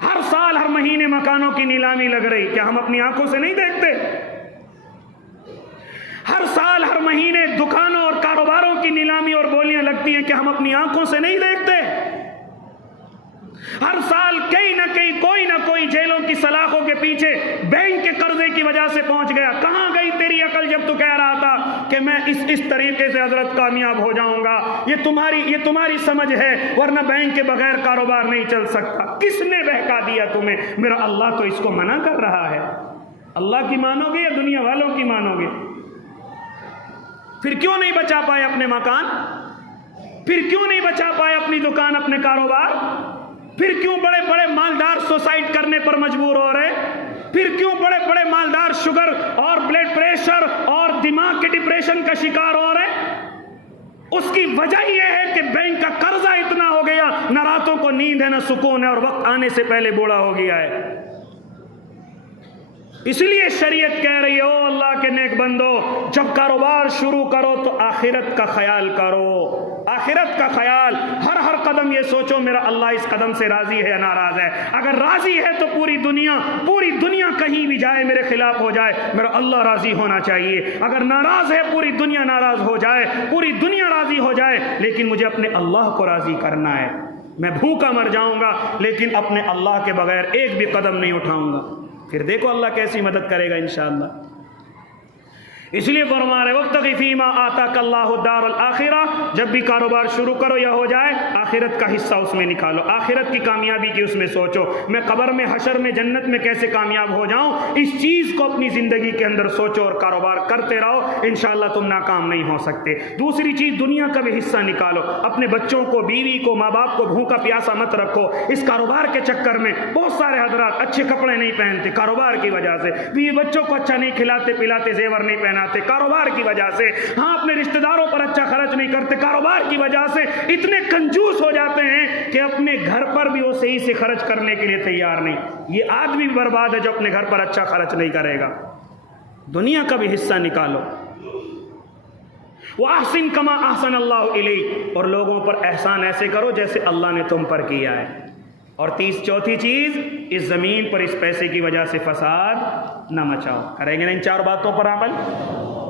ہر سال ہر مہینے مکانوں کی نیلامی لگ رہی، کیا ہم اپنی آنکھوں سے نہیں دیکھتے؟ ہر سال ہر مہینے دکانوں اور کاروباروں کی نیلامی اور بولیاں لگتی ہیں، کیا ہم اپنی آنکھوں سے نہیں دیکھتے؟ ہر سال کہیں نہ کہیں کوئی نہ کوئی جیلوں کی سلاخوں کے پیچھے بینک کے قرضے کی وجہ سے پہنچ گیا۔ کہاں گئی تیری عقل جب تو کہہ رہا تھا کہ میں اس طریقے سے حضرت کامیاب ہو جاؤں گا؟ یہ تمہاری سمجھ ہے، ورنہ بینک کے بغیر کاروبار نہیں چل سکتا۔ کس نے بہکا دیا تمہیں؟ میرا اللہ تو اس کو منع کر رہا ہے۔ اللہ کی مانو گے یا دنیا والوں کی مانو گے؟ پھر کیوں نہیں بچا پائے اپنے مکان؟ پھر کیوں نہیں بچا پائے اپنی دکان، اپنے کاروبار؟ پھر کیوں بڑے بڑے مالدار سوسائڈ کرنے پر مجبور ہو رہے؟ پھر کیوں بڑے بڑے مالدار شوگر اور بلڈ پریشر اور دماغ کے ڈپریشن کا شکار ہو رہے؟ اس کی وجہ یہ ہے کہ بینک کا قرضہ اتنا ہو گیا، نہ راتوں کو نیند ہے نہ سکون ہے، اور وقت آنے سے پہلے بوڑھا ہو گیا ہے۔ اس لیے شریعت کہہ رہی ہے او اللہ کے نیک بندو، جب کاروبار شروع کرو تو آخرت کا خیال کرو، آخرت کا خیال۔ ہر قدم یہ سوچو میرا اللہ اس قدم سے راضی ہے یا ناراض ہے۔ اگر راضی ہے تو پوری دنیا کہیں بھی جائے میرے خلاف ہو جائے، میرا اللہ راضی ہونا چاہیے۔ اگر ناراض ہے پوری دنیا ناراض ہو جائے، پوری دنیا راضی ہو جائے، لیکن مجھے اپنے اللہ کو راضی کرنا ہے۔ میں بھوکا مر جاؤں گا لیکن اپنے اللہ کے بغیر ایک بھی قدم نہیں اٹھاؤں گا. پھر دیکھو اللہ کیسی مدد کرے گا انشاءاللہ. اس لیے فرما رہے وابتغ فیما آتاک اللہ الدار الآخرہ، جب بھی کاروبار شروع کرو یا ہو جائے آخرت کا حصہ اس میں نکالو، آخرت کی کامیابی کی اس میں سوچو. میں قبر میں، حشر میں، جنت میں کیسے کامیاب ہو جاؤں، اس چیز کو اپنی زندگی کے اندر سوچو اور کاروبار کرتے رہو، انشاءاللہ تم ناکام نہیں ہو سکتے. دوسری چیز، دنیا کا بھی حصہ نکالو. اپنے بچوں کو، بیوی کو، ماں باپ کو بھوکا پیاسا مت رکھو. اس کاروبار کے چکر میں بہت سارے حضرات اچھے کپڑے نہیں پہنتے کاروبار کی وجہ سے، بیوی بچوں کو اچھا نہیں کھلاتے پلاتے، زیور نہیں پہناتے کاروبار کی وجہ سے، ہاں اپنے رشتہ داروں پر اچھا خرچ نہیں کرتے کاروبار کی وجہ سے، اتنے کنجوس ہو جاتے ہیں کہ اپنے گھر پر بھی وہ صحیح سے خرچ کرنے کے لیے تیار نہیں. یہ آدمی برباد ہے جو اپنے گھر پر اچھا خرچ نہیں کرے گا. دنیا کا بھی حصہ نکالو. وَأَحْسِن كَمَا أَحْسَنَ اللَّهُ إِلَيْكَ، اور لوگوں پر احسان ایسے کرو جیسے اللہ نے تم پر کیا ہے. اور چوتھی چیز، اس زمین پر اس پیسے کی وجہ سے فساد نہ مچاؤ. کریں گے نا ان 4 باتوں پر عمل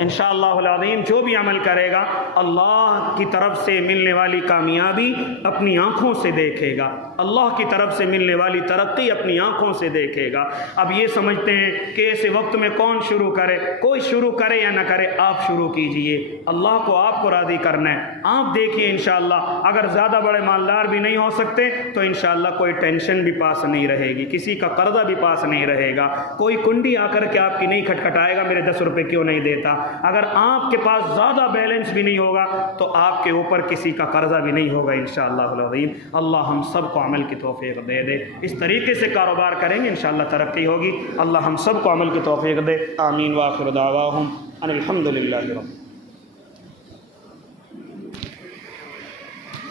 انشاءاللہ العظیم. جو بھی عمل کرے گا اللہ کی طرف سے ملنے والی کامیابی اپنی آنکھوں سے دیکھے گا، اللہ کی طرف سے ملنے والی ترقی اپنی آنکھوں سے دیکھے گا. اب یہ سمجھتے ہیں کہ ایسے وقت میں کون شروع کرے، کوئی شروع کرے یا نہ کرے، آپ شروع کیجئے. اللہ کو آپ کو راضی کرنا ہے. آپ دیکھیے انشاءاللہ اگر زیادہ بڑے مالدار بھی نہیں ہو سکتے تو انشاءاللہ کوئی ٹینشن بھی پاس نہیں رہے گی، کسی کا قرضہ بھی پاس نہیں رہے گا، کوئی کنڈی آ کر کے آپ کی نہیں کھٹکھٹائے گا میرے 10 روپے کیوں نہیں دیتا. اگر آپ کے پاس زیادہ بیلنس بھی نہیں ہوگا تو آپ کے اوپر کسی کا قرضہ بھی نہیں ہوگا انشاءاللہ العظیم. اللہ ہم سب کو عمل کی توفیق دے دے. اس طریقے سے کاروبار کریں گے انشاءاللہ ترقی ہوگی. اللہ ہم سب کو عمل کی توفیق دے. آمین. وآخر دعواہم ان الحمد للہ رب